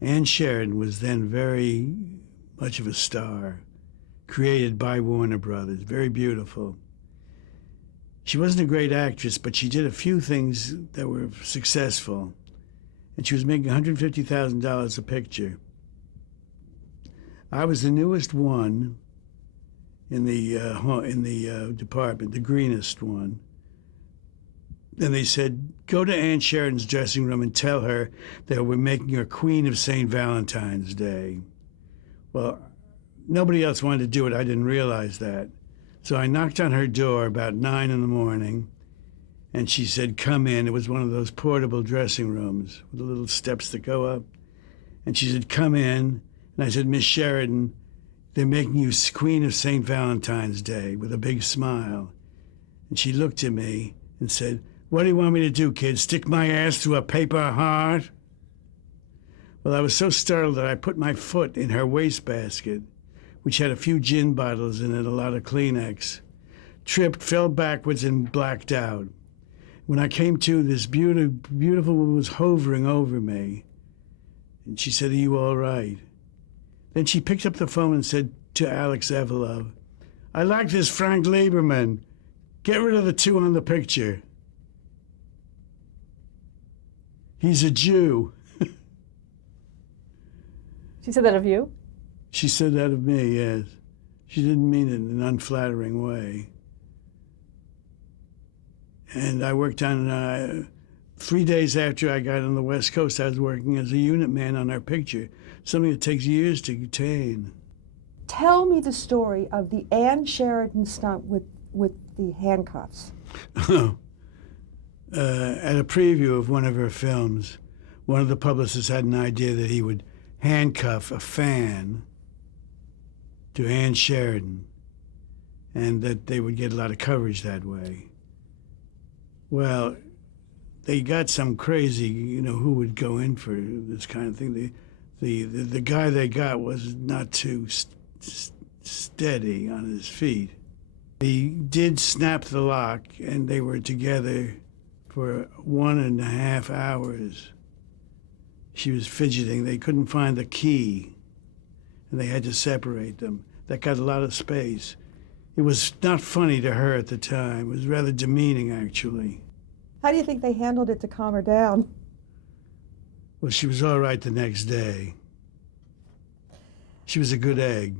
Ann Sheridan was then very much of a star, created by Warner Brothers, very beautiful. She wasn't a great actress, but she did a few things that were successful, and she was making $150,000 a picture. I was the newest one in the department, the greenest one. Then they said, go to Ann Sheridan's dressing room and tell her that we're making her Queen of St. Valentine's Day. Well, nobody else wanted to do it. I didn't realize that. So I knocked on her door about 9 in the morning, and she said, come in. It was one of those portable dressing rooms with the little steps that go up. And she said, come in. And I said, Miss Sheridan, they're making you Queen of St. Valentine's Day, with a big smile. And she looked at me and said, what do you want me to do, kid? Stick my ass through a paper heart? Well, I was so startled that I put my foot in her wastebasket, which had a few gin bottles in it, a lot of Kleenex, tripped, fell backwards, and blacked out. When I came to, this beautiful woman was hovering over me, and she said, are you all right? Then she picked up the phone and said to Alex Evelov, I like this Frank Liberman. Get rid of the two on the picture. He's a Jew. She said that of you? She said that of me, yes. She didn't mean it in an unflattering way. And I worked on, 3 days after I got on the West Coast, I was working as a unit man on our picture, something that takes years to attain. Tell me the story of the Ann Sheridan stunt with the handcuffs. At a preview of one of her films, one of the publicists had an idea that he would handcuff a fan to Ann Sheridan, and that they would get a lot of coverage that way. Well, they got some crazy, who would go in for this kind of thing. The guy they got was not too steady on his feet. He did snap the lock, and they were together for 1.5 hours. She was fidgeting. They couldn't find the key, and they had to separate them. That got a lot of space. It was not funny to her at the time. It was rather demeaning, actually. How do you think they handled it to calm her down? Well, she was all right the next day. She was a good egg.